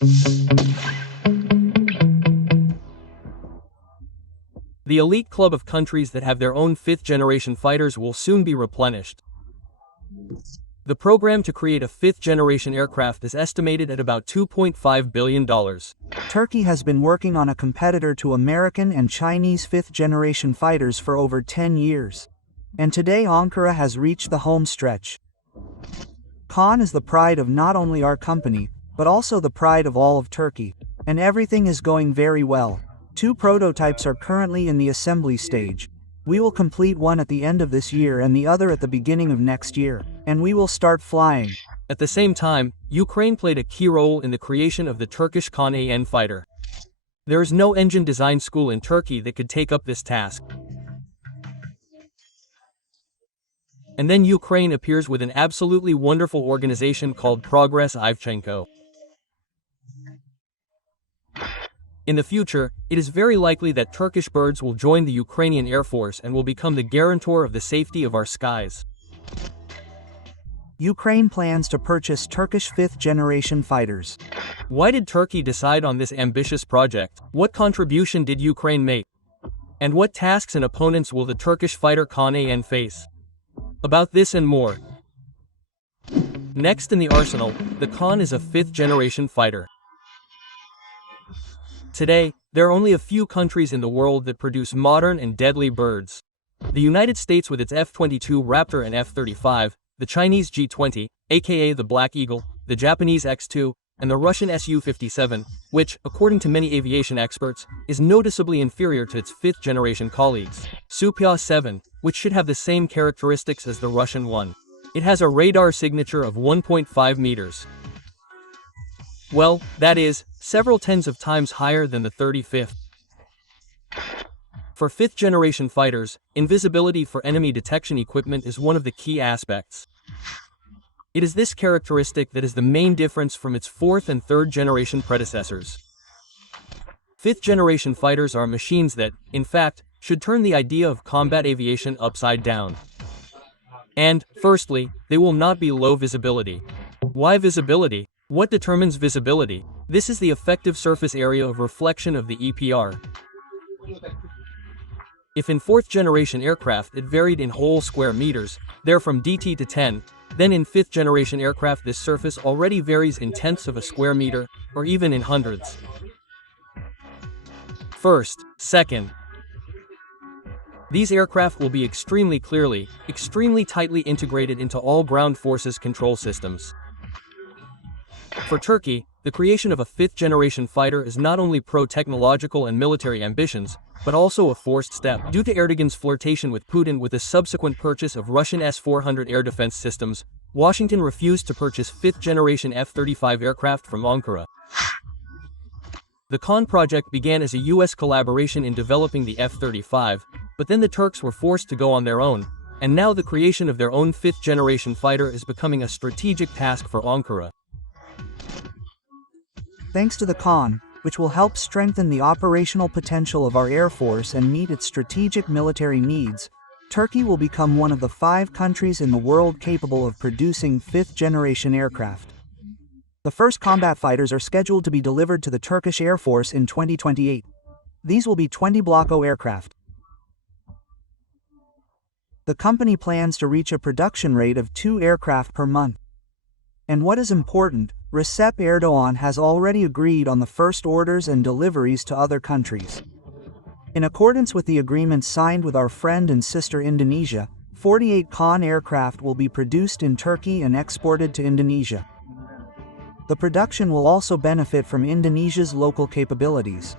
The elite club of countries that have their own fifth-generation fighters will soon be replenished. The program to create a fifth-generation aircraft is estimated at about $2.5 billion. Turkey has been working on a competitor to American and Chinese fifth-generation fighters for over 10 years. And today Ankara has reached the home stretch. Kaan is the pride of not only our company, but also the pride of all of Turkey. And everything is going very well. 2 prototypes are currently in the assembly stage. We will complete one at the end of this year and the other at the beginning of next year, and we will start flying. At the same time, Ukraine played a key role in the creation of the Turkish Kaan AN fighter. There is no engine design school in Turkey that could take up this task. And then Ukraine appears with an absolutely wonderful organization called Progress Ivchenko. In the future, it is very likely that Turkish birds will join the Ukrainian Air Force and will become the guarantor of the safety of our skies. Ukraine plans to purchase Turkish fifth-generation fighters. Why did Turkey decide on this ambitious project? What contribution did Ukraine make? And what tasks and opponents will the Turkish fighter Kaan AN face? About this and more. Next in the arsenal, the Kaan is a fifth-generation fighter. Today, there are only a few countries in the world that produce modern and deadly birds. The United States with its F-22 Raptor and F-35, the Chinese G-20, aka the Black Eagle, the Japanese X-2, and the Russian Su-57, which, according to many aviation experts, is noticeably inferior to its fifth-generation colleagues. Su-7, which should have the same characteristics as the Russian one. It has a radar signature of 1.5 meters. Well, that is, several tens of times higher than the 35th. For fifth-generation fighters, invisibility for enemy detection equipment is one of the key aspects. It is this characteristic that is the main difference from its fourth- and third-generation predecessors. Fifth-generation fighters are machines that, in fact, should turn the idea of combat aviation upside down. And, firstly, they will not be low visibility. Why visibility? What determines visibility? This is the effective surface area of reflection of the EPR. If in fourth-generation aircraft it varied in whole square meters, there from DT to 10, then in fifth-generation aircraft this surface already varies in tenths of a square meter, or even in hundreds. First, second. These aircraft will be extremely tightly integrated into all ground forces control systems. For Turkey, the creation of a fifth-generation fighter is not only pro-technological and military ambitions, but also a forced step. Due to Erdogan's flirtation with Putin with the subsequent purchase of Russian S-400 air defense systems, Washington refused to purchase fifth-generation F-35 aircraft from Ankara. The Kaan project began as a U.S. collaboration in developing the F-35, but then the Turks were forced to go on their own, and now the creation of their own fifth-generation fighter is becoming a strategic task for Ankara. Thanks to the Kaan, which will help strengthen the operational potential of our Air Force and meet its strategic military needs, Turkey will become one of the 5 countries in the world capable of producing fifth-generation aircraft. The first combat fighters are scheduled to be delivered to the Turkish Air Force in 2028. These will be 20 Block O aircraft. The company plans to reach a production rate of 2 aircraft per month. And what is important, Recep Erdogan has already agreed on the first orders and deliveries to other countries. In accordance with the agreement signed with our friend and sister Indonesia, 48 Kaan aircraft will be produced in Turkey and exported to Indonesia. The production will also benefit from Indonesia's local capabilities.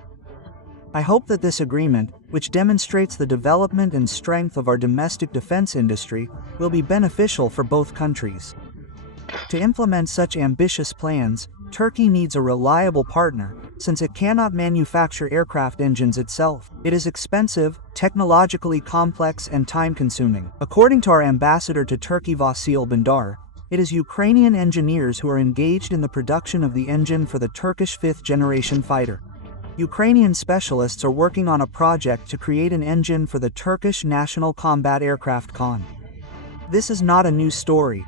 I hope that this agreement, which demonstrates the development and strength of our domestic defense industry, will be beneficial for both countries. To implement such ambitious plans, Turkey needs a reliable partner, since it cannot manufacture aircraft engines itself. It is expensive, technologically complex and time-consuming. According to our ambassador to Turkey Vasil Bandar, it is Ukrainian engineers who are engaged in the production of the engine for the Turkish fifth-generation fighter. Ukrainian specialists are working on a project to create an engine for the Turkish national combat aircraft Kaan. This is not a new story.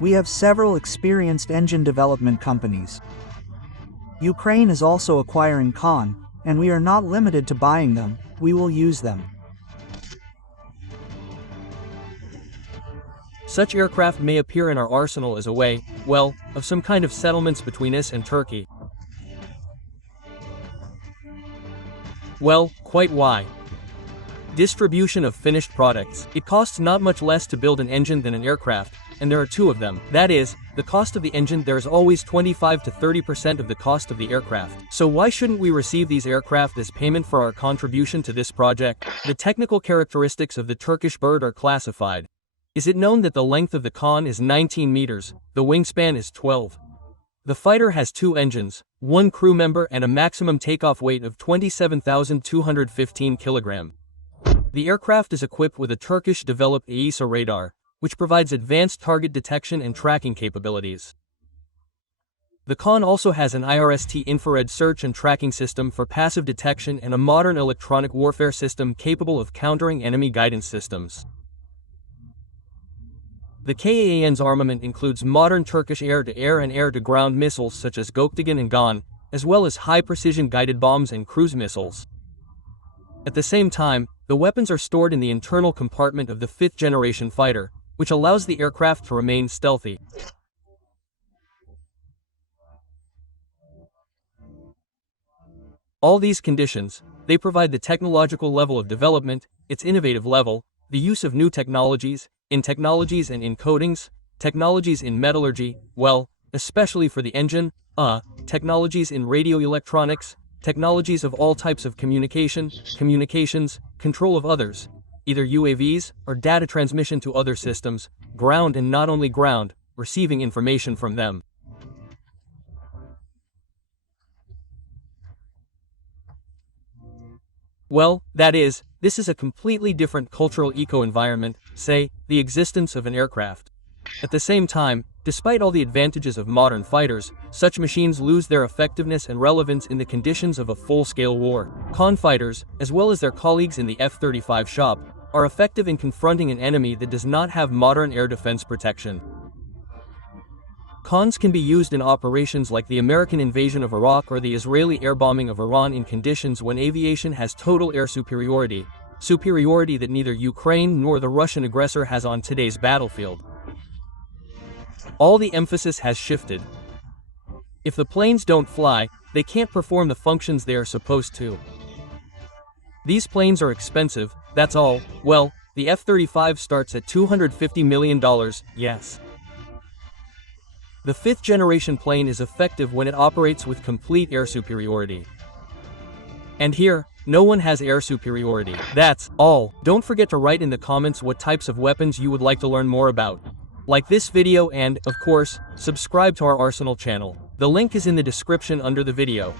We have several experienced engine development companies. Ukraine is also acquiring Kaan, and we are not limited to buying them, we will use them. Such aircraft may appear in our arsenal as a way, well, of some kind of settlements between us and Turkey. Well, quite why. Distribution of finished products. It costs not much less to build an engine than an aircraft, and there are two of them. That is, the cost of the engine, there is always 25 to 30% of the cost of the aircraft. So why shouldn't we receive these aircraft as payment for our contribution to this project? The technical characteristics of the Turkish bird are classified. Is it known that the length of the Kaan is 19 meters, the wingspan is 12? The fighter has two engines, one crew member and a maximum takeoff weight of 27,215 kilograms. The aircraft is equipped with a Turkish-developed AESA radar, which provides advanced target detection and tracking capabilities. The Kaan also has an IRST infrared search and tracking system for passive detection and a modern electronic warfare system capable of countering enemy guidance systems. The Kaan's armament includes modern Turkish air-to-air and air-to-ground missiles such as Gökdegen and Kaan, as well as high-precision guided bombs and cruise missiles. At the same time, the weapons are stored in the internal compartment of the fifth-generation fighter, which allows the aircraft to remain stealthy. All these conditions, they provide the technological level of development, its innovative level, the use of new technologies, in technologies and in coatings, technologies in metallurgy, well, especially for the engine, technologies in radio electronics, technologies of all types of communications, control of others, either UAVs or data transmission to other systems, ground and not only ground, receiving information from them. Well, that is, this is a completely different cultural eco-environment, say, the existence of an aircraft. At the same time, despite all the advantages of modern fighters, such machines lose their effectiveness and relevance in the conditions of a full-scale war. Kaan fighters, as well as their colleagues in the F-35 shop, are effective in confronting an enemy that does not have modern air defense protection. Kaans can be used in operations like the American invasion of Iraq or the Israeli air bombing of Iran in conditions when aviation has total air superiority that neither Ukraine nor the Russian aggressor has on today's battlefield. All the emphasis has shifted. If the planes don't fly, they can't perform the functions they are supposed to. These planes are expensive, that's all. Well, the F-35 starts at $250 million, yes. The fifth-generation plane is effective when it operates with complete air superiority. And here, no one has air superiority. That's all. Don't forget to write in the comments what types of weapons you would like to learn more about. Like this video and, of course, subscribe to our Arsenal channel. The link is in the description under the video.